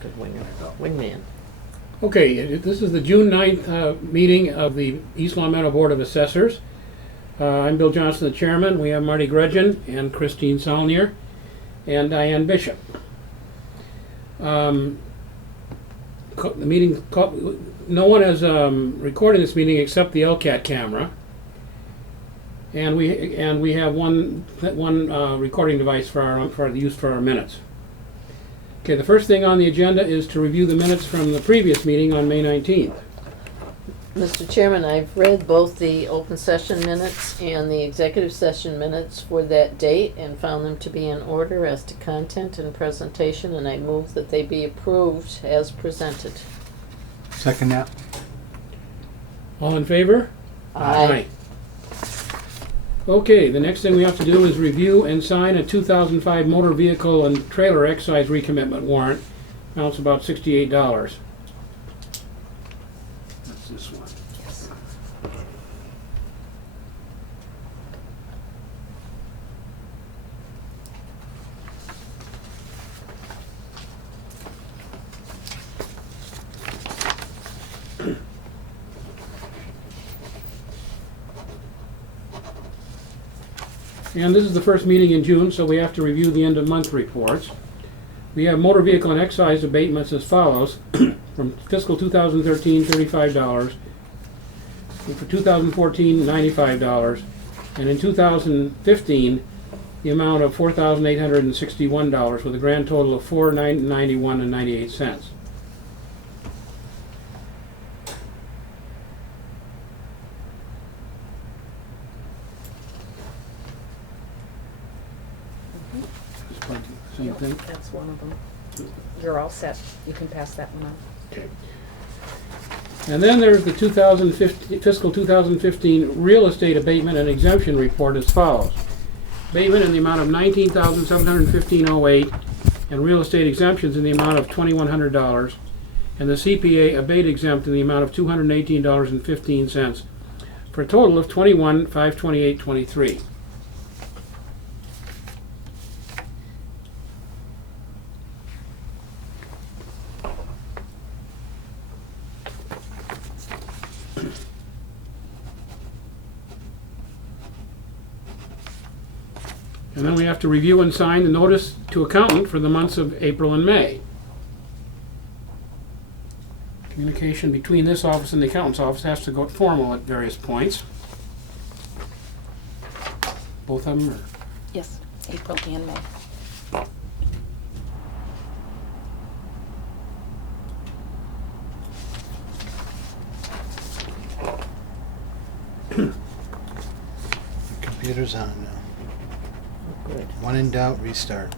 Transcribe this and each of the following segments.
Good wingman. Okay, this is the June 9th meeting of the East Long Meadow Board of Assessors. I'm Bill Johnson, the chairman. We have Marty Gredgen and Christine Saulnier and Diane Bishop. The meeting, no one is recording this meeting except the LCAT camera, and we have one recording device for use for our minutes. Okay, the first thing on the agenda is to review the minutes from the previous meeting on May 19th. Mr. Chairman, I've read both the open session minutes and the executive session minutes for that date and found them to be in order as to content and presentation, and I move that they be approved as presented. Second that. All in favor? Aye. Okay, the next thing we have to do is review and sign a 2005 motor vehicle and trailer excise recommitment warrant. Amounts about $68. That's this one. Yes. And this is the first meeting in June, so we have to review the end of month reports. We have motor vehicle and excise abatements as follows. From fiscal 2013, $35. For 2014, $95. And in 2015, the amount of $4,861 with a grand total of $491.98. Same thing. That's one of them. You're all set. You can pass that one on. Okay. And then there's the fiscal 2015 real estate abatement and exemption report as follows. Abatement in the amount of $19,715.08 and real estate exemptions in the amount of $2,100, and the CPA abate exempt in the amount of $218.15 for a total of $21,528.23. And then we have to review and sign the notice to accountant for the months of April and May. Communication between this office and the accountant's office has to go formal at various points. Both of them are. Yes, April and May. The computer's on now. Good. When in doubt, restart.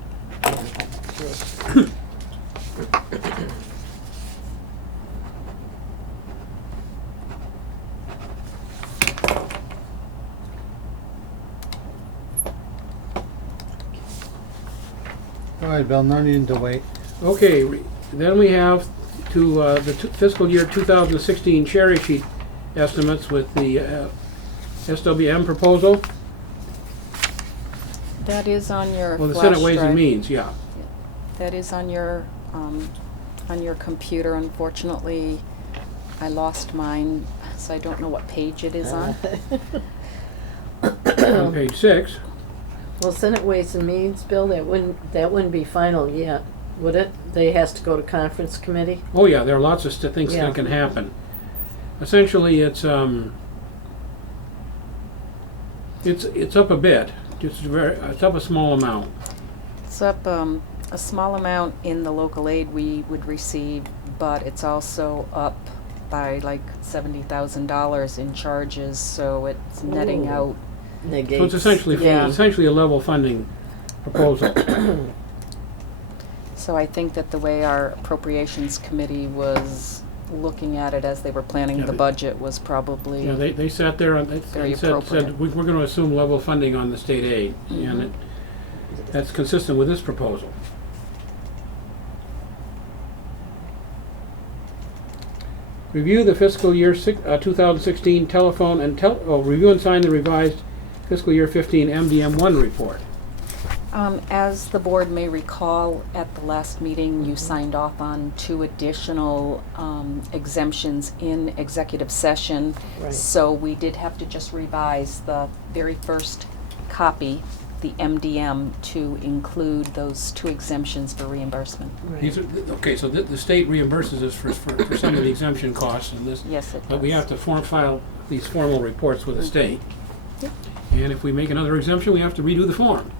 All right, Bill, no need to wait. Okay, then we have the fiscal year 2016 cherry sheet estimates with the SWM proposal. That is on your Well, the flash Senate Ways drive. and Means, yeah. That is on your computer. Unfortunately, I lost mine, so I don't know what page it is on. On page 6. Well, Senate Ways and Means, Bill, that wouldn't be final yet, would it? They has to go to conference committee? Oh yeah, there are lots of things Yeah. that can happen. Essentially, it's up a bit. It's up a small amount. It's up a small amount in the local aid we would receive, but it's also up by like $70,000 in charges, so it's netting Ooh. out. Negates. So it's essentially a level funding proposal. So I think that the way our appropriations committee was looking at it as they were planning Yeah, the budget was probably Yeah, they sat there and Very said appropriate. we're going to assume level funding on the state aid, and that's consistent with this proposal. Review the fiscal year 2016 telephone and review and sign the revised fiscal year 15 MDM1 report. As the board may recall, at the last meeting, you signed off on 2 additional exemptions in executive session. Right. So we did have to just revise the very first copy, the MDM, to include those 2 exemptions for reimbursement. Right. These are, okay, so the state reimburses us for some of the exemption costs and this, Yes, it does. but we have to file these formal reports with the state. Yep. And if we make another exemption, we have to redo the form.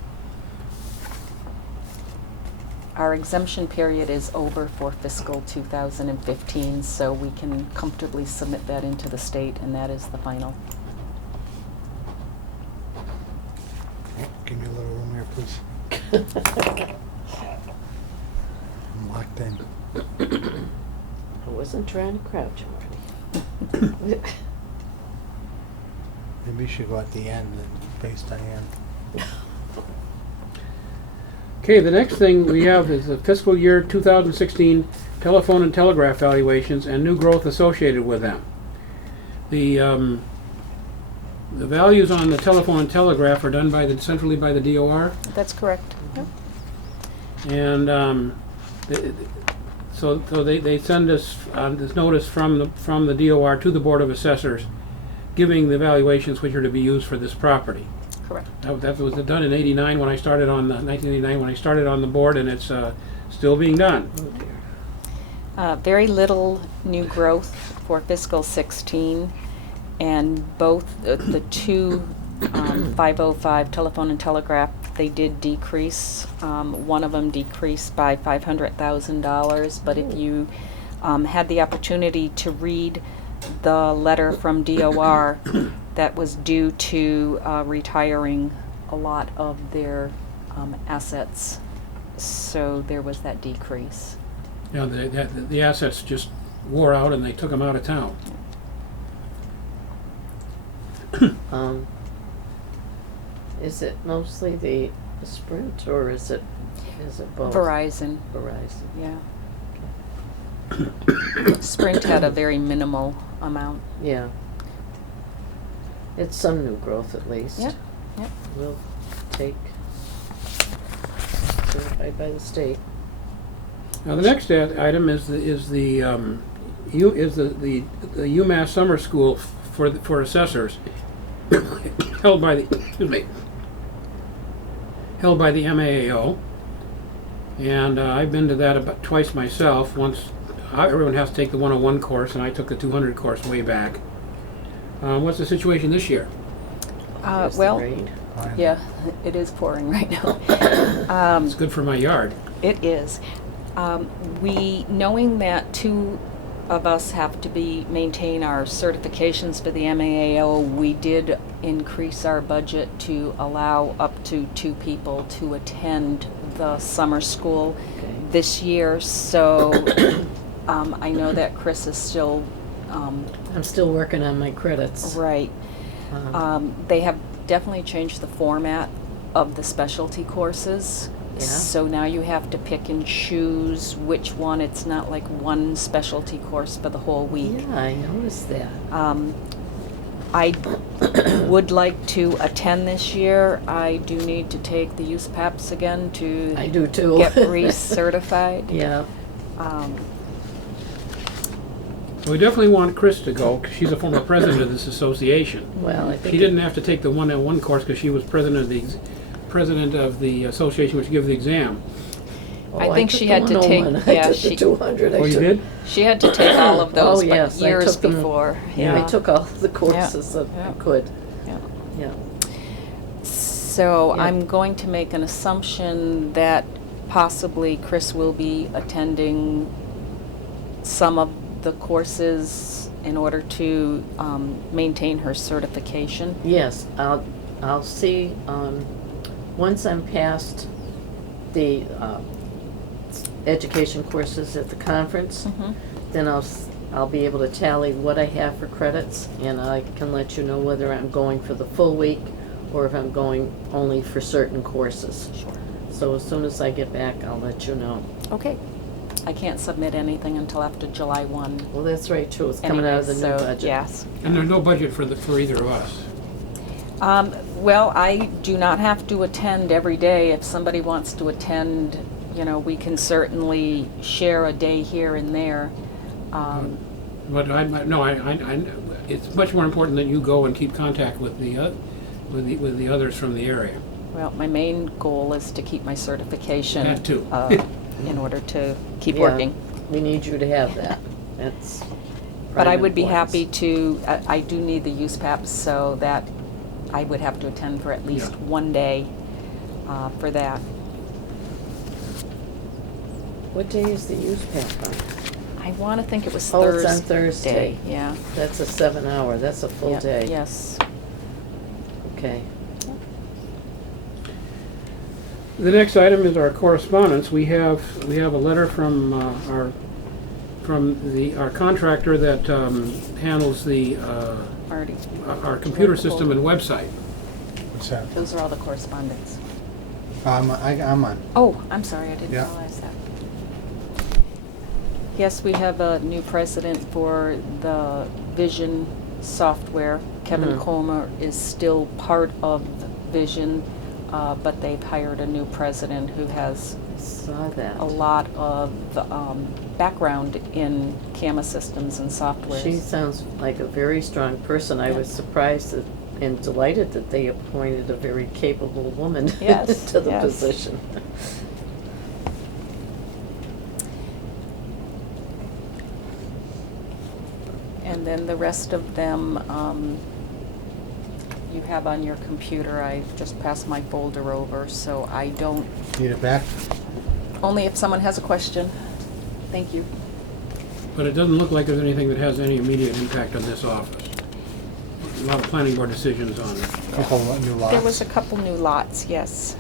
Our exemption period is over for fiscal 2015, so we can comfortably submit that into the state, and that is the final. Give me a little room here, please. I'm locked in. I wasn't trying to crouch, Marty. Maybe you should go at the end and face Diane. Okay, the next thing we have is the fiscal year 2016 telephone and telegraph valuations and new growth associated with them. The values on the telephone and telegraph are done centrally by the DOR, That's correct. Yep. and so they send us this notice from the DOR to the Board of Assessors, giving the valuations which are to be used for this property. Correct. That was done in 1989 when I started on the board, and it's still being done. Oh, dear. Very little new growth for fiscal 16, and both the 2 505 telephone and telegraph, they did decrease. One of them decreased by $500,000, but if you had the opportunity to read the letter from DOR, that was due to retiring a lot of their assets, so there was that decrease. You know, the assets just wore out, and they took them out of town. Is it mostly the Sprint, or is it both? Verizon, Verizon. yeah. Sprint had a very minimal amount. Yeah. It's some new growth at least. Yep, yep. We'll take certified by the state. Now, the next item is the UMass Summer School for assessors, held by the MAAO, and I've been to that about twice myself. Once, everyone has to take the 101 course, and I took the 200 course way back. What's the situation this year? There's the Well, rain. yeah, it is pouring right now. It's good for my yard. It is. Knowing that 2 of us have to maintain our certifications for the MAAO, we did increase our budget to allow up to 2 people to attend the summer school Okay. this year. So I know that Chris is still I'm still working on my credits. right. They have definitely changed the format of the specialty courses. Yeah. So now you have to pick and choose which one. It's not like one specialty course for the whole week. Yeah, I noticed that. I would like to attend this year. I do need to take the USPAPs again to I do too. get recertified. Yeah. So we definitely want Chris to go, 'cause she's a former president of this association. Well, I think She didn't have to take the 101 course because she was president of the association which gives the exam. I think took she the had to take- 101. yeah, I took she- the 200. Oh, you did? She had to take all of those, Oh, yes, but I years took them. before. Yeah. I took all the courses that I Yeah. could. Yeah. Yeah. So Yeah. I'm going to make an assumption that possibly Chris will be attending some of the courses in order to maintain her certification. Yes, I'll see, once I'm past the, education courses at the conference, then I'll be able to tally what I have for credits, and I can let you know whether I'm going for the full week or if I'm going only for certain courses. Sure. So as soon as I get back, I'll let you know. Okay. I can't submit anything until after July 1. Well, that's right, too, it's coming out of the new Anyway, so, budget. yes. And there's no budget for either of us. Well, I do not have to attend every day. If somebody wants to attend, we can certainly share a day here and there. But it's much more important that you go and keep contact with the others from the area. Well, my main goal is to keep my certification. That too. In order to keep Yeah, working. We need you to have that. That's But I prime would be importance. happy to, I do need the use PAP, so that I would have to attend for at least Yeah. one day for that. What day is the use pack on? I want to think it was Oh, Thursday. it's on Thursday. Yeah. That's a 7-hour, that's a full Yeah, day. Yes. Okay. The next item is our correspondence. We have a letter from our contractor that handles the Already. our computer system and website. What's that? Those are all the correspondence. I'm on. Oh, I'm sorry, I didn't Yeah. realize that. Yes, we have a new president for the Vision software. Kevin Mhm. Comer is still part of Vision, but they've hired a new president who has Saw that. a lot of background in camera systems and softwares. She sounds like a very strong person. I was surprised and delighted that they appointed a very capable woman Yes, to the yes. position. And then the rest of them, you have on your computer. I just passed my folder over, so I don't, Need it back? only if someone has a question. Thank you. But it doesn't look like there's anything that has any immediate impact on this office. A lot of planning board decisions on it, Couple of new lots. There was a couple new lots, yes,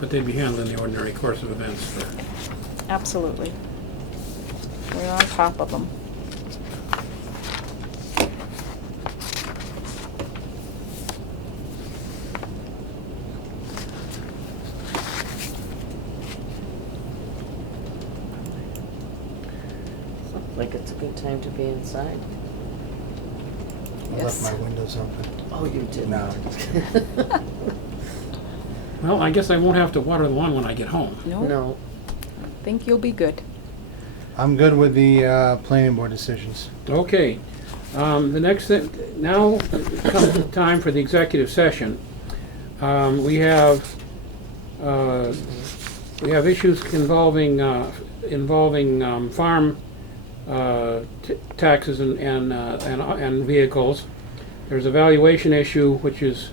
but they'd be handled in the ordinary course of events for absolutely. We're on top of them. Sounds like it's a good time to be inside. I left my windows open. Oh, you did No. not. Well, I guess I won't have to water the lawn when I get home. No, No. I think you'll be good. I'm good with the planning board decisions. Okay, the next thing, now comes the time for the executive session. We have issues involving farm taxes and vehicles. There's a valuation issue which is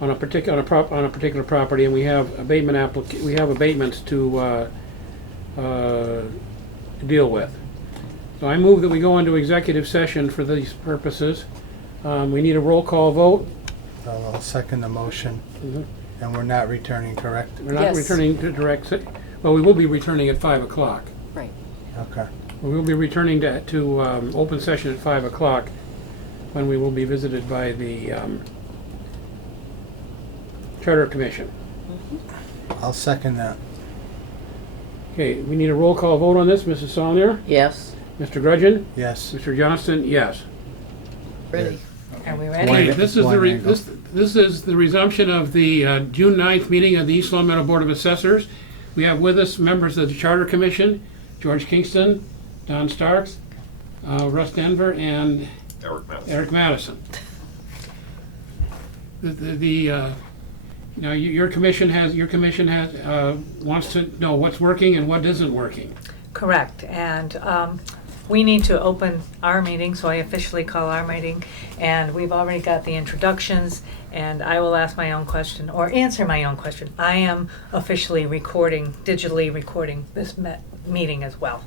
on a particular property, and we have abatements to deal with. So I move that we go into executive session for these purposes. We need a roll call vote. I'll second the motion, Mhm. and we're not returning, correct? We're not Yes. returning to well, we will be returning at 5 o'clock. Right. Okay. We will be returning to open session at 5 o'clock, when we will be visited by the Charter Commission. I'll second that. Okay, we need a roll call vote on this. Mrs. Saulnier? Yes. Mr. Grudgeon? Yes. Mr. Johnston? Yes. Ready. Are we One- ready? Okay, this is one angle. this is the resumption of the June 9th meeting of the East Long Meadow Board of Assessors. We have with us members of the Charter Commission, George Kingston, Don Starks, Russ Denver, and Eric Madison. Now your commission wants to know what's working and what isn't working. Correct, and we need to open our meeting, so I officially call our meeting, and we've already got the introductions, and I will ask my own question, or answer my own question. I am officially digitally recording this meeting as well.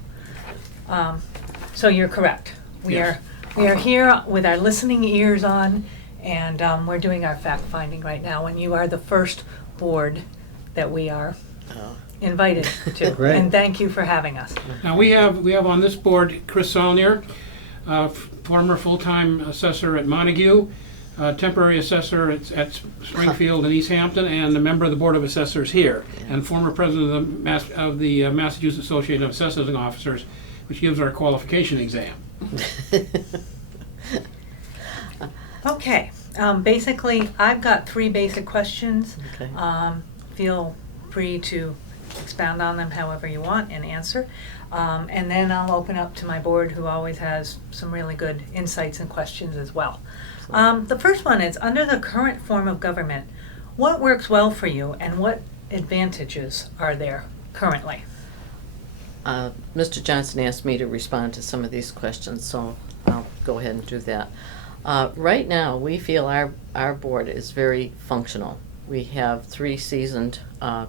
So you're correct. We Yes. are here with our listening ears on, and we're doing our fact-finding right now, and you are the first board that we are invited to. Great. And thank you for having us. Now we have on this board Chris Saulnier, former full-time assessor at Montague, temporary assessor at Springfield and East Hampton, and a member of the Board of Assessors here, and former president of the Massachusetts Association of Assessing Officers, which gives our qualification exam. Okay, Basically, I've got 3 basic questions. Okay. Feel free to expound on them however you want and answer. And then I'll open up to my board, who always has some really good insights and questions as well. The first one is, under the current form of government, what works well for you and what advantages are there currently? Mr. Johnson asked me to respond to some of these questions, so I'll go ahead and do that. Right now, we feel our board is very functional. We have 3 seasoned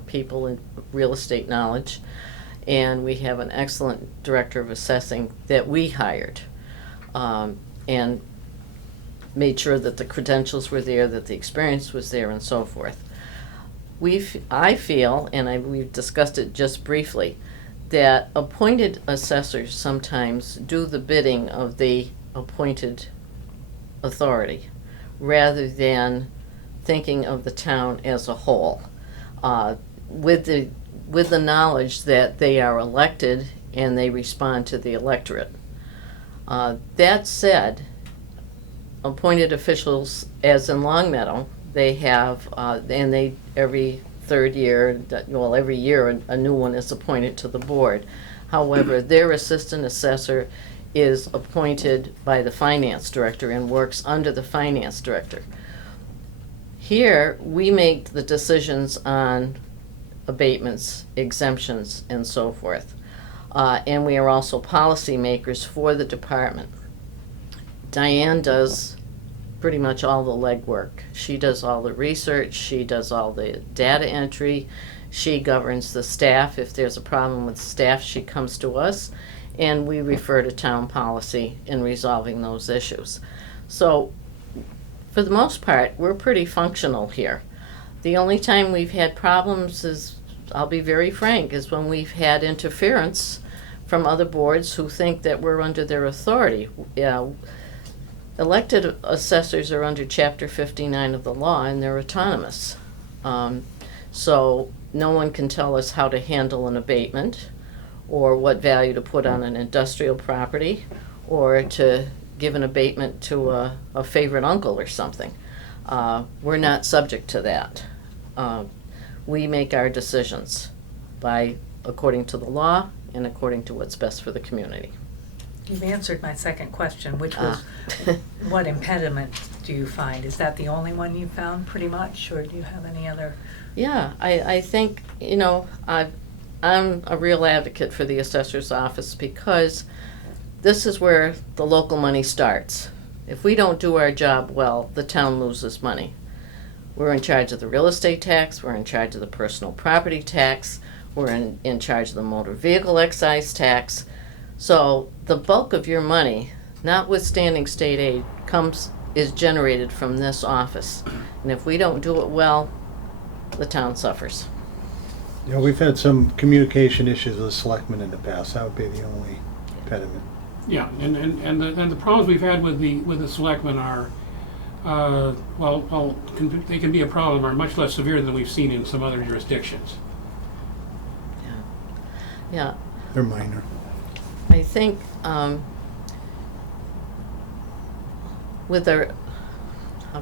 people in real estate knowledge, and we have an excellent director of assessing that we hired, and made sure that the credentials were there, that the experience was there, and so forth. I feel, and we've discussed it just briefly, that appointed assessors sometimes do the bidding of the appointed authority rather than thinking of the town as a whole, with the knowledge that they are elected and they respond to the electorate. That said, appointed officials, as in Longmeadow, they have, and they every every year a new one is appointed to the board. However, their assistant assessor is appointed by the finance director and works under the finance director. Here, we make the decisions on abatements, exemptions, and so forth. And we are also policy makers for the department. Diane does pretty much all the legwork. She does all the research, she does all the data entry, she governs the staff. If there's a problem with staff, she comes to us, and we refer to town policy in resolving those issues. So, for the most part, we're pretty functional here. The only time we've had problems is, I'll be very frank, is when we've had interference from other boards who think that we're under their authority. Elected assessors are under Chapter 59 of the law, and they're autonomous. So no one can tell us how to handle an abatement, or what value to put on an industrial property, or to give an abatement to a favorite uncle or something. We're not subject to that. We make our decisions according to the law and according to what's best for the community. You've answered my second question, which was, what impediment do you find? Is that the only one you found, pretty much, or do you have any other? Yeah, I think, I'm a real advocate for the assessor's office, because this is where the local money starts. If we don't do our job well, the town loses money. We're in charge of the real estate tax, we're in charge of the personal property tax, we're in charge of the motor vehicle excise tax. So the bulk of your money, notwithstanding state aid, is generated from this office. And if we don't do it well, the town suffers. Yeah, we've had some communication issues with selectmen in the past. That would be the only impediment. Yeah, and the problems we've had with the selectmen are, they can be a problem, are much less severe than we've seen in some other jurisdictions. Yeah. They're minor. I think how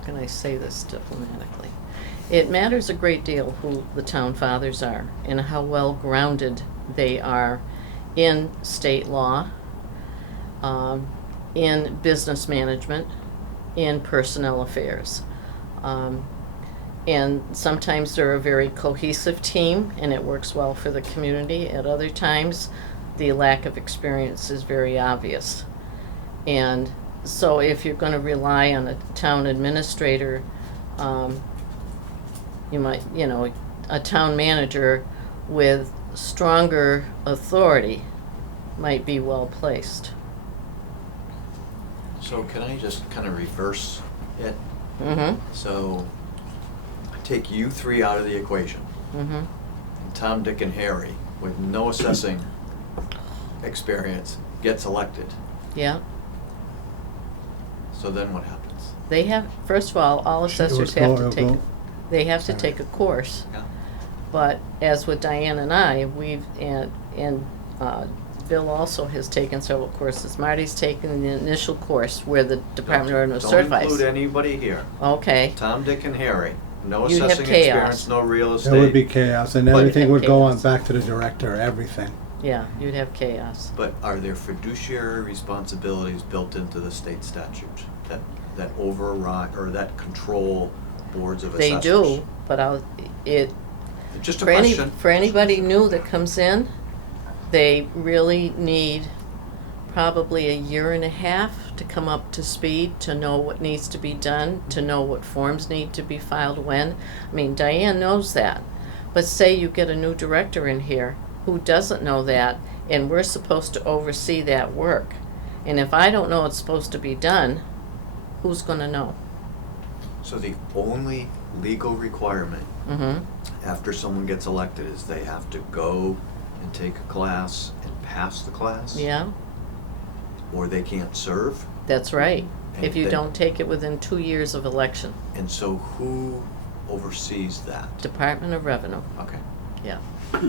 can I say this diplomatically? It matters a great deal who the town fathers are and how well grounded they are in state law, in business management, in personnel affairs. And sometimes they're a very cohesive team and it works well for the community. At other times, the lack of experience is very obvious. And so if you're going to rely on a town administrator, you might, a town manager with stronger authority might be well placed. So can I just kind of reverse it? Mm-hmm. So I take you 3 out of the equation. Mm-hmm. And Tom, Dick, and Harry, with no assessing experience, gets elected. Yeah. So then what happens? They have, first of all assessors have to take, they have to Sorry. take a course. Yeah. But as with Diane and I, Bill also has taken several courses. Marty's taken the initial course where the Department of Revenue certifies. Don't include anybody here. Okay, Tom, Dick, and Harry. No You'd have assessing chaos. experience, no real estate. That would be chaos, and But- everything would go on Chaos. back to the director, everything. yeah, you'd have chaos. But are there fiduciary responsibilities built into the state statute that override, or that control boards of They assessors? do, but Just a for question. for anybody new that comes in, they really need probably a year and a half to come up to speed, to know what needs to be done, to know what forms need to be filed when. I mean, Diane knows that. But say you get a new director in here who doesn't know that, and we're supposed to oversee that work. And if I don't know what's supposed to be done, who's gonna know? So the only legal requirement Mm-hmm, after someone gets elected is they have to go and take a class and pass the class? yeah, Or they can't serve? that's right. If And you then- don't take it within 2 years of election. And so who oversees that? Department of Revenue, Okay, yeah, okay.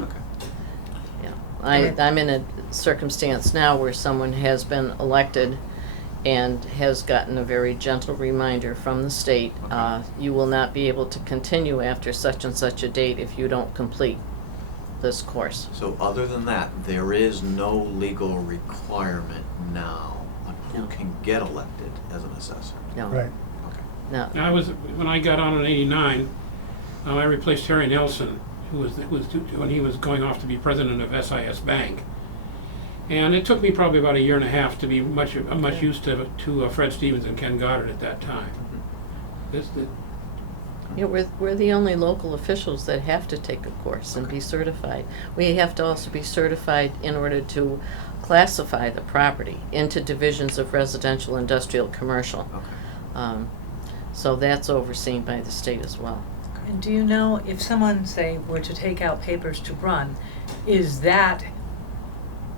yeah. Okay. I'm in a circumstance now where someone has been elected and has gotten a very gentle reminder from the state, Okay. you will not be able to continue after such and such a date if you don't complete this course. So other than that, there is no legal requirement now on who No. can get elected as an assessor? No, Right. Okay. no, When I got on in '89, I replaced Terry Nelson, who was when he was going off to be president of SIS Bank. And it took me probably about a year and a half to be much used to Fred Stevens and Ken Goddard at that time. Yeah, we're the only local officials that have to take a course and be certified. We have to also be certified in order to classify the property into divisions of residential, industrial, commercial. Okay. So that's overseen by the state as well. And do you know if someone, say, were to take out papers to run, is that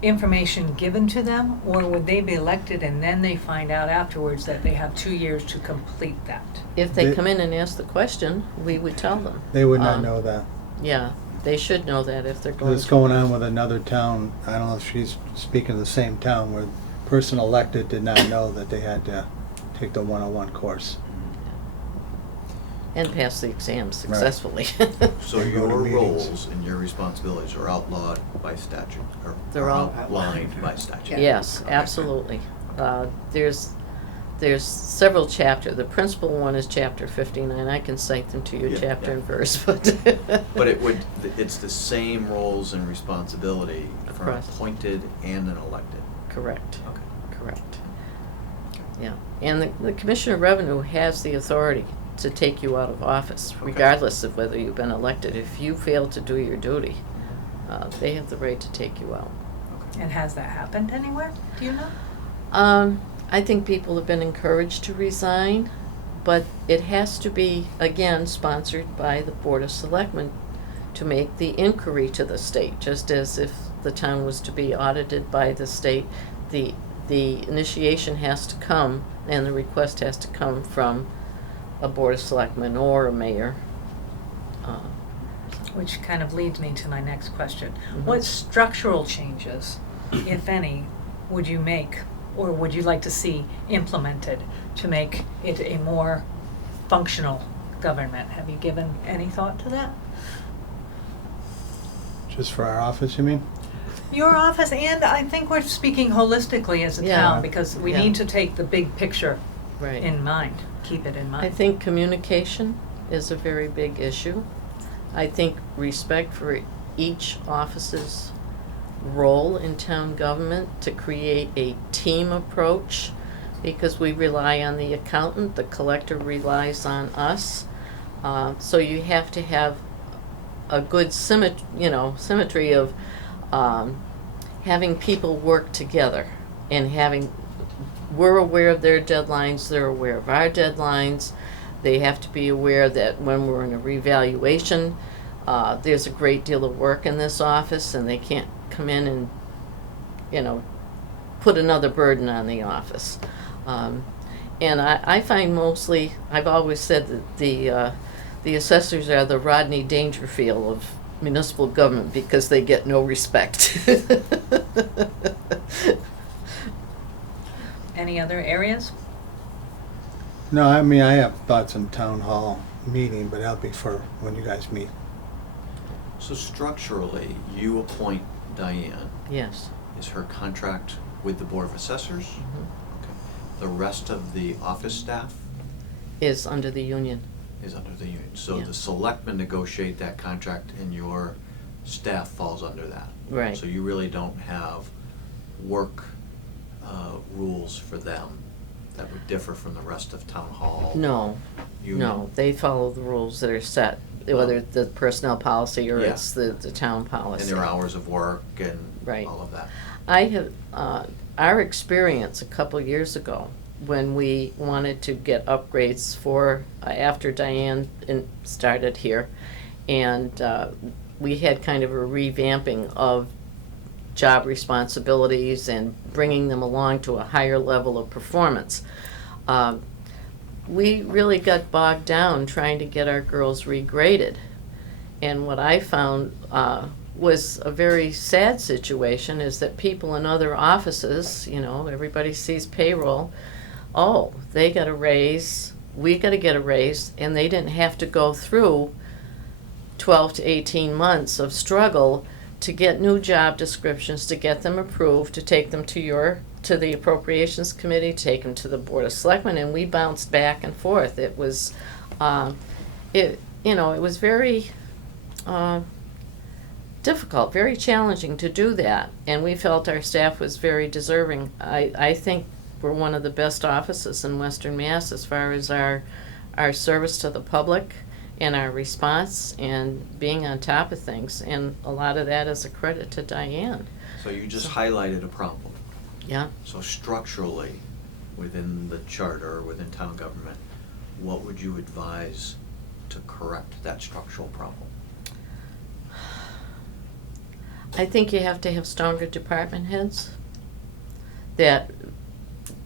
information given to them, or would they be elected and then they find out afterwards that they have 2 years to complete that? If they They- come in and ask the question, we would tell them. They would not Um, know that. Yeah, they should know that if they're going. What's going on with another town, I don't know if she's speaking of the same town, where the person elected did not know that they had to take the 101 course. And pass the exam successfully. So And go to your meetings. roles and your responsibilities are outlawed by statute, or They're are all- outlined by statute? Yes, Okay. absolutely. There's several chapters. The principal one is chapter 59. I can cite them to you, Yeah, chapter yeah. and verse, but. But it's the same roles and responsibility for an Across. appointed and an elected? Correct, Okay. correct. Yeah, and the Commissioner of Revenue has the authority to take you out of office, Okay. regardless of whether you've been elected. If you fail to do your duty, they have the right to take you out. Okay. And has that happened anywhere? Do you know? I think people have been encouraged to resign, but it has to be, again, sponsored by the Board of Selectmen to make the inquiry to the state, just as if the town was to be audited by the state, the initiation has to come and the request has to come from a Board of Selectmen or a mayor. Which kind of leads me to my next question. Mhm. What structural changes, if any, would you make or would you like to see implemented to make it a more functional government? Have you given any thought to that? Just for our office, you mean? Your office, and I think we're speaking holistically as a Yeah. town, because we Yeah. need to take the big picture Right. in mind, keep it in mind. I think communication is a very big issue. I think respect for each office's role in town government, to create a team approach, because we rely on the accountant, the collector relies on us. So you have to have a good symmetry of having people work together and we're aware of their deadlines, they're aware of our deadlines. They have to be aware that when we're in a revaluation, there's a great deal of work in this office and they can't come in and, put another burden on the office. And I find mostly, I've always said that the assessors are the Rodney Dangerfield of municipal government because they get no respect. Any other areas? No, I mean, I have thoughts on town hall meeting, but that'll be for when you guys meet. So structurally, you appoint Diane. Yes. Is her contract with the Board of Assessors? Mhm. Okay. The rest of the office staff Is under the union. is under the union. So Yeah. the selectmen negotiate that contract and your staff falls under that. Right. So you really don't have work rules for them that would differ from the rest of town hall? No, union? no, they follow the rules that are set, whether it's the personnel policy or Yeah. it's the town policy. And their hours of work and Right. all of that? I have, our experience a couple years ago, when we wanted to get upgrades for, after Diane started here, and we had kind of a revamping of job responsibilities and bringing them along to a higher level of performance. We really got bogged down trying to get our girls regraded. And what I found was a very sad situation is that people in other offices, you know, everybody sees payroll, oh, they got a raise, we got to get a raise, and they didn't have to go through 12 to 18 months of struggle to get new job descriptions, to get them approved, to take them to the appropriations committee, take them to the Board of Selectmen, and we bounced back and forth. It was, it was very difficult, very challenging to do that, and we felt our staff was very deserving. I think we're one of the best offices in Western Mass as far as our service to the public and our response and being on top of things, and a lot of that is a credit to Diane. So you just highlighted a problem. Yeah. So structurally, within the charter, within town government, what would you advise to correct that structural problem? I think you have to have stronger department heads that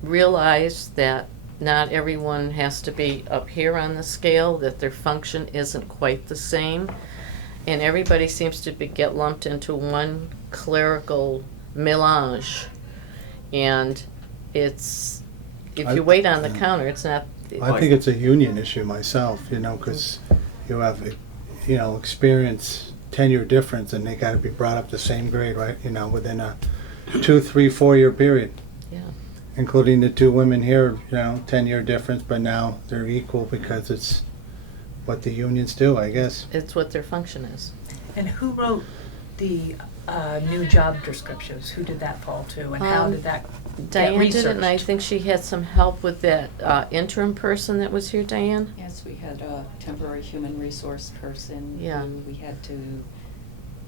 realize that not everyone has to be up here on the scale, that their function isn't quite the same. And everybody seems to get lumped into one clerical melange. And it's, if you wait on the counter, it's not. I think it's a union issue myself, you know, because you have, you know, experience, tenure difference, and they got to be brought up the same grade, right? You know, within a 2, 3, 4 year period. Yeah. Including the two women here, you know, 10-year difference, but now they're equal because it's what the unions do, I guess. It's what their function is. And who wrote the new job descriptions? Who did that fall to, and how did that get Diane did it, and I researched? think she had some help with that interim person that was here, Diane? Yes, we had a temporary human resource person. Yeah. Who we had to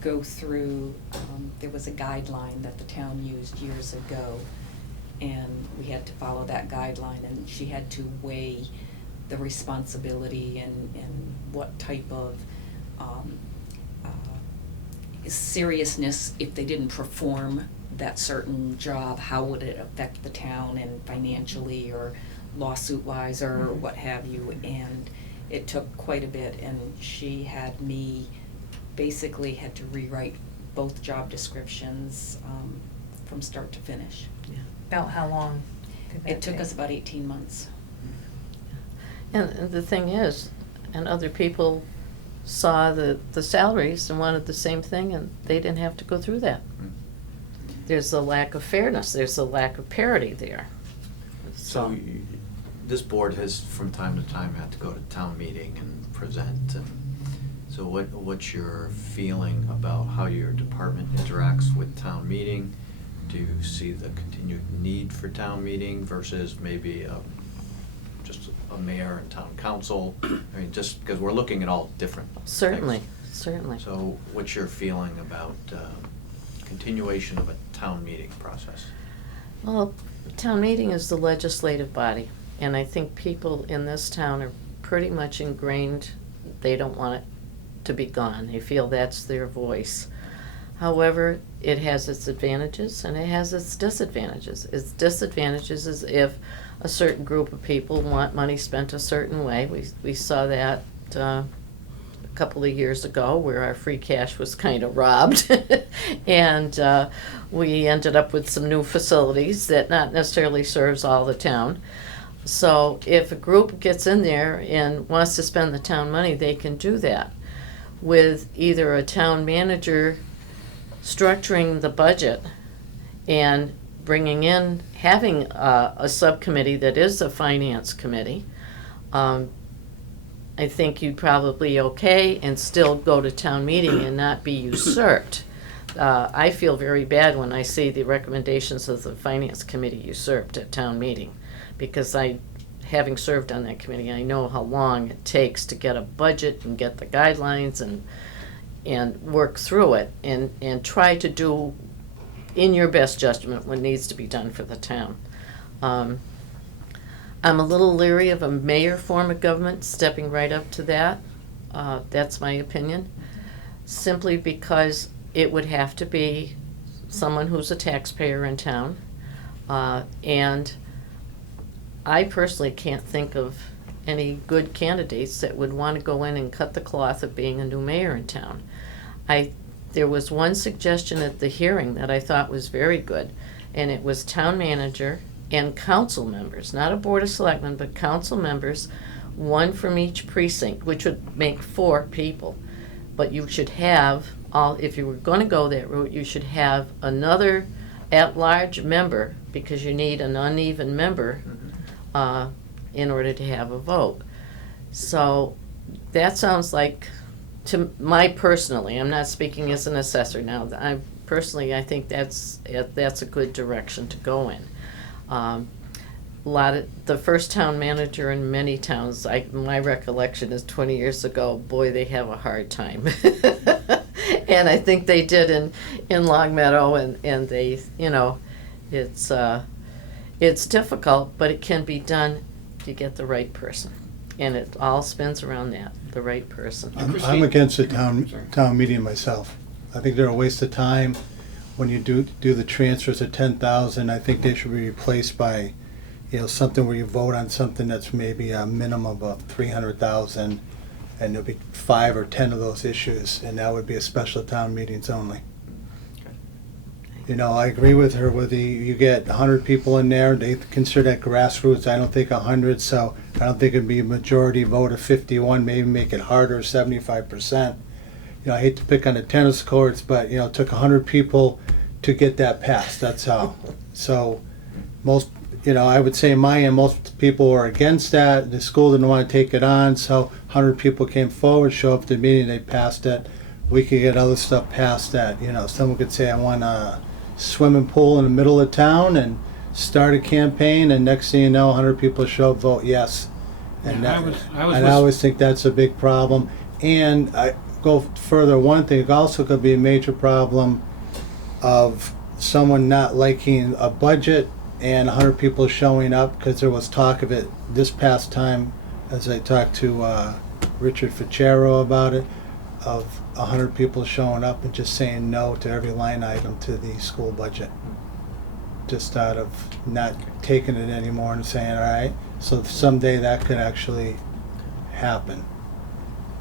go through, there was a guideline that the town used years ago, and we had to follow that guideline, and she had to weigh the responsibility and what type of seriousness, if they didn't perform that certain job, how would it affect the town and financially or lawsuit-wise or what have you. And it took quite a bit, and she had me basically had to rewrite both job descriptions from start to finish. Yeah. About how long did that It took take? us about 18 months. And the thing is, and other people saw the salaries and wanted the same thing, and they didn't have to go through that. There's a lack of fairness, there's a lack of parity there. So this board has, from time to time, had to go to town meeting and present, and so what's your feeling about how your department interacts with town meeting? Do you see the continued need for town meeting versus maybe just a mayor and town council? I mean, just because we're looking at all different Certainly, things. certainly. So what's your feeling about continuation of a town meeting process? Well, town meeting is the legislative body, and I think people in this town are pretty much ingrained, they don't want it to be gone. They feel that's their voice. However, it has its advantages and it has its disadvantages. Its disadvantages is if a certain group of people want money spent a certain way. We saw that couple of years ago where our free cash was kind of robbed. And we ended up with some new facilities that not necessarily serves all the town. So if a group gets in there and wants to spend the town money, they can do that with either a town manager structuring the budget and bringing in, having a subcommittee that is a finance committee. I think you'd probably okay and still go to town meeting and not be usurped. I feel very bad when I see the recommendations of the finance committee usurped at town meeting, because having served on that committee, I know how long it takes to get a budget and get the guidelines and work through it and try to do in your best judgment what needs to be done for the town. I'm a little leery of a mayor form of government stepping right up to that. That's my opinion. Simply because it would have to be someone who's a taxpayer in town. And I personally can't think of any good candidates that would want to go in and cut the cloth of being a new mayor in town. There was one suggestion at the hearing that I thought was very good, and it was town manager and council members, not a board of selectmen, but council members, one from each precinct, which would make 4 people. But you should have if you were going to go that route, you should have another at-large member, because you need an uneven member in order to have a vote. So that sounds like, to my personally, I'm not speaking as an assessor now, I think that's a good direction to go in. The first town manager in many towns, my recollection is 20 years ago, boy, they have a hard time. And I think they did in Long Meadow, and they, it's difficult, but it can be done if you get the right person. And it all spins around that, the right person. I'm against the town meeting myself. I think they're a waste of time. When you do the transfers of 10,000, I think they should be replaced by, something where you vote on something that's maybe a minimum of 300,000, and there'll be 5 or 10 of those issues, and that would be a special town meetings only. I agree with her with you get 100 people in there, they consider that grassroots. I don't think 100, so I don't think it'd be a majority vote of 51, maybe make it harder, 75%. I hate to pick on the tennis courts, but it took 100 people to get that passed. That's how. So most, I would say in my end, most people were against that. The school didn't want to take it on, so 100 people came forward, show up at the meeting, they passed it. We could get other stuff past that. Someone could say, I want a swimming pool in the middle of town, and start a campaign, and next thing you know, 100 people show up, vote yes. And Yeah, I always think that's a big problem. And I go further, one thing also could be a major problem of someone not liking a budget and 100 people showing up, because there was talk of it this past time, as I talked to Richard Ficero about it, of 100 people showing up and just saying no to every line item to the school budget, just out of not taking it anymore and saying, all right, so someday that could actually happen.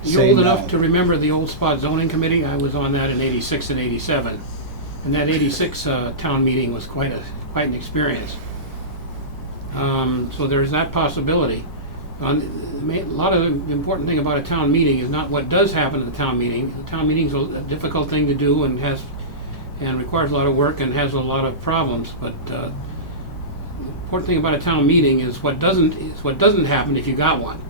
You Say old no. enough to remember the old spot zoning committee? I was on that in '86 and '87, and that '86 town meeting was quite an experience. So there's that possibility. A lot of the important thing about a town meeting is not what does happen at the town meeting. The town meeting is a difficult thing to do and requires a lot of work and has a lot of problems. But the important thing about a town meeting is what doesn't happen if you got one.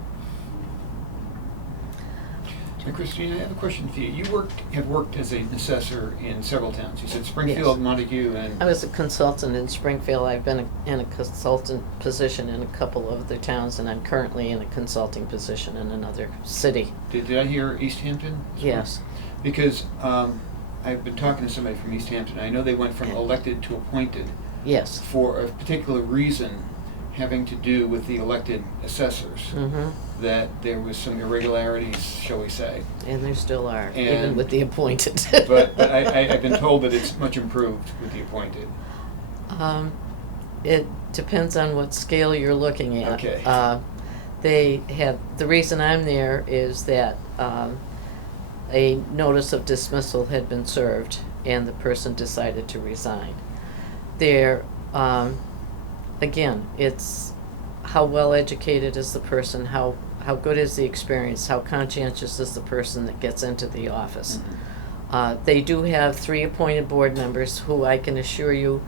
Christine, I have a question for you. You have worked as an assessor in several towns. You said Springfield, Yes. Montague, and... I was a consultant in Springfield. I've been in a consultant position in a couple of other towns, and I'm currently in a consulting position in another city. Did I hear East Hampton? Yes. Because I've been talking to somebody from East Hampton. I know they went from elected to appointed Yes. for a particular reason having to do with the elected assessors. Mm-hmm. That there was some irregularities, shall we say. And there still are, even And- with the appointed. But I've been told that it's much improved with the appointed. It depends on what scale you're looking at. Okay. The reason I'm there is that a notice of dismissal had been served and the person decided to resign. There, again, it's how well educated is the person, how good is the experience, how conscientious is the person that gets into the office. They do have 3 appointed board members who I can assure you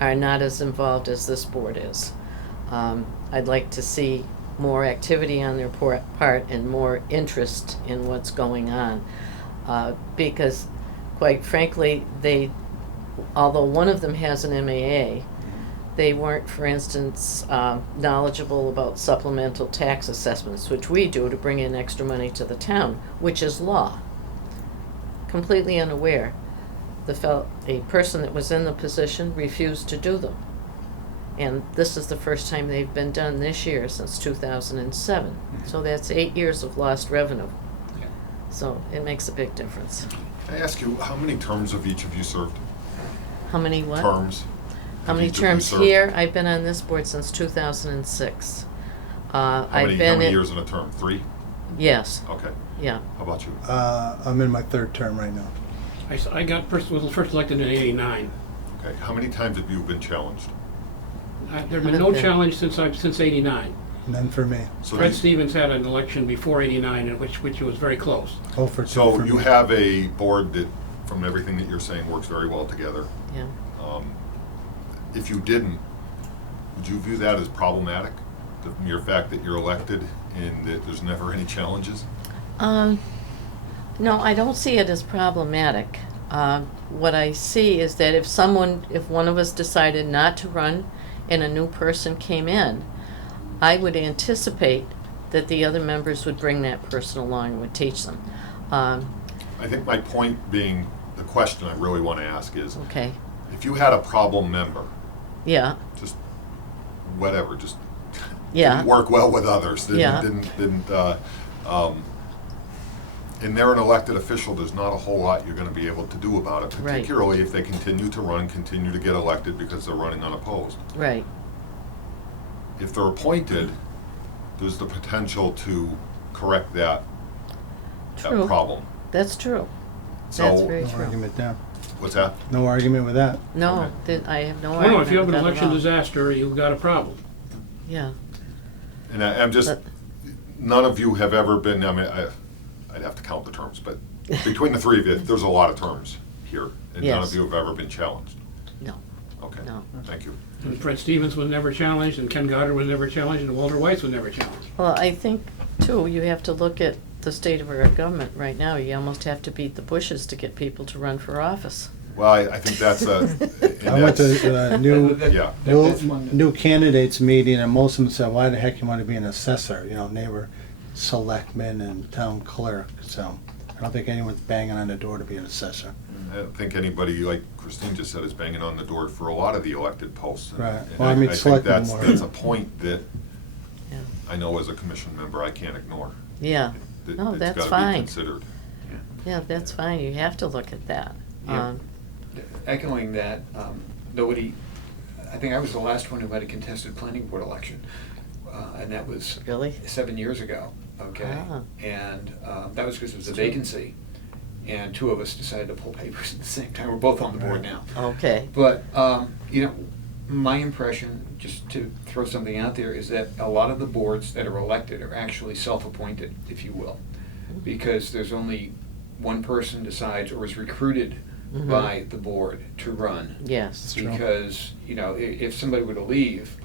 are not as involved as this board is. I'd like to see more activity on their part and more interest in what's going on. Because, quite frankly, although one of them has an MAA, they weren't, for instance, knowledgeable about supplemental tax assessments, which we do to bring in extra money to the town, which is law. Completely unaware. A person that was in the position refused to do them. And this is the first time they've been done this year since 2007. So that's 8 years of lost revenue. Yeah. So it makes a big difference. Can I ask you, how many terms have each of you served? How many what? Terms? How many have each of you terms served? here? I've been on this board since 2006. How many years in a term? 3? Yes, Okay. yeah. How about you? I'm in my 3rd term right now. was first elected in '89. Okay. How many times have you been challenged? There's been no challenge since '89. None for me. So Fred you- Stevens had an election before '89, in which was very close. 0 for 2 So for you me. have a board that, from everything that you're saying, works very well together. Yeah. If you didn't, would you view that as problematic? The mere fact that you're elected and that there's never any challenges? No, I don't see it as problematic. What I see is that if one of us decided not to run and a new person came in, I would anticipate that the other members would bring that person along and would teach them. I think my point being, the question I really want to ask is, Okay, if you had a problem member, yeah, just whatever, just yeah, didn't work well with others, Yeah. and they're an elected official, there's not a whole lot you're going to be able to do about it, Right. particularly if they continue to run, continue to get elected because they're running unopposed. right, If they're appointed, there's the potential to correct that True. problem. that's true. So, That's very No true. argument there. what's that? No argument with that. No, Okay. I have no Well, argument no, if you have an with that at election all. disaster, you've got a problem. Yeah, And I'm just, But- none of you have ever been, I mean, I'd have to count the terms, but between the 3 of you, there's a lot of terms here, and none Yes. of you have ever been challenged. no, Okay, no. thank you. And Fred Stevens was never challenged, and Ken Goddard was never challenged, and Walter Weiss was never challenged. Well, I think, too, you have to look at the state of our government right now. You almost have to beat the bushes to get people to run for office. Well, I think that's a, and I went that's, to a new yeah. That's one that- new candidates meeting, and most of them said, "Why the heck you want to be an assessor?" You know, and they were selectmen and town clerk. So I don't think anyone's banging on the door to be an assessor. I don't think anybody, like Christine just said, is banging on the door for a lot of the elected posts. And- Right. and Well, I mean, think selectmen that's, were. that's a point that Yeah, I know as a commission member I can't ignore. yeah, That- No, it's that's gotta be fine. considered. yeah, that's fine. You have to look at that. Yeah. Echoing that, nobody, I think I was the last one who had a contested planning board election, and that was Really? 7 years ago, okay? Ah. And that was because it was a vacancy, and 2 of us decided to pull papers at the same time. We're both on the board now. Okay, But, you know, my impression, just to throw something out there, is that a lot of the boards that are elected are actually self-appointed, if you will. Because there's only one person decides or is recruited Mhm. by the board to run. yes, True. Because, you know, if somebody were to leave,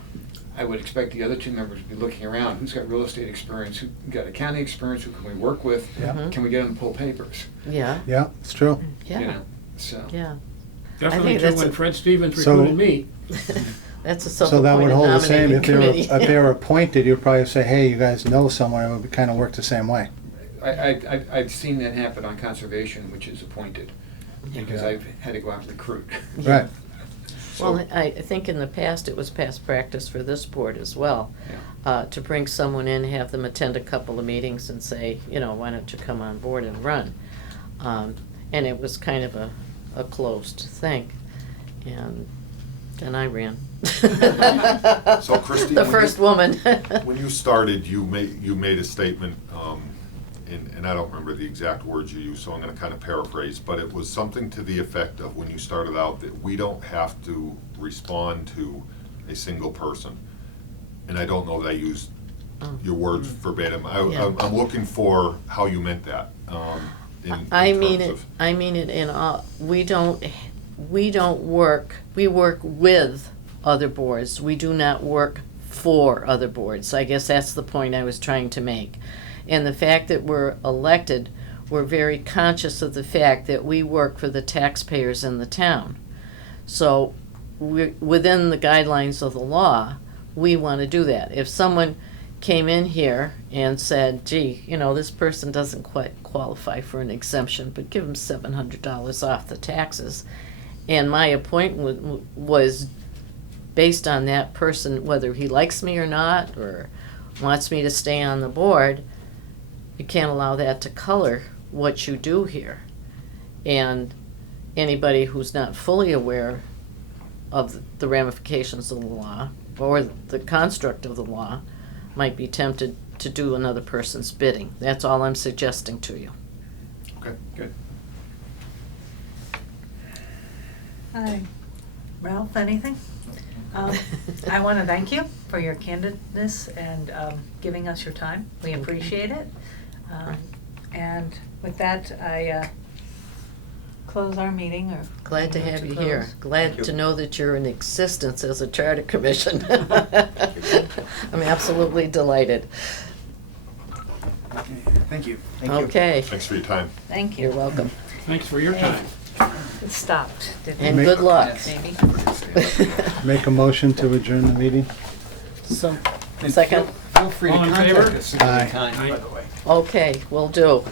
I would expect the other 2 members to be looking around, who's got real estate experience, who got accounting experience, who can we work with? Yeah. Mhm. Can we get them to pull papers? yeah, Yeah, it's true. yeah, You know, so. yeah. Definitely think true that's when a- Fred Stevens So- recruited me. That's a So that would self-appointed hold the same nominating if they were committee. if they were appointed. You'd probably say, "Hey, you guys know someone." It would kind of work the same way. I've seen that happen on conservation, which is appointed, because Yeah. I've had to go out and recruit. Right. Well, I think in the past, it was past practice for this board as well, Yeah. to bring someone in, have them attend a couple of meetings and say, you know, why don't you come on board and run? And it was kind of a closed thing, and then I ran. So, Christine, The when first you- woman. When you started, you made a statement and I don't remember the exact words you used, so I'm gonna kind of paraphrase, but it was something to the effect of when you started out that we don't have to respond to a single person. And I don't know that I used your words verbatim. Yeah. I'm looking for how you meant that, I in mean terms it, of. I mean it in all, we don't work, we work with other boards. We do not work for other boards. I guess that's the point I was trying to make. And the fact that we're elected, we're very conscious of the fact that we work for the taxpayers in the town. So we're, within the guidelines of the law, we want to do that. If someone came in here and said, gee, you know, this person doesn't quite qualify for an exemption, but give them $700 off the taxes, and my appointment was based on that person, whether he likes me or not, or wants me to stay on the board, you can't allow that to color what you do here. And anybody who's not fully aware of the ramifications of the law or the construct of the law might be tempted to do another person's bidding. That's all I'm suggesting to you. Okay. Good. Hi. Ralph, anything? I want to thank you for your candidness and giving us your time. We appreciate it. And with that, I close our meeting, or Glad to move have you close. here. Glad Thank you. to know that you're in existence as a charter commission. I'm absolutely delighted. Thank you. Okay, Thanks for your time. Thank you. you're welcome. Thanks for your time. It stopped, didn't And it? good luck. Maybe. Make a motion to adjourn the meeting. So, and Second. Feel free to All in contact favor? us at any Aye. time, Aye. by the way. Okay, will do.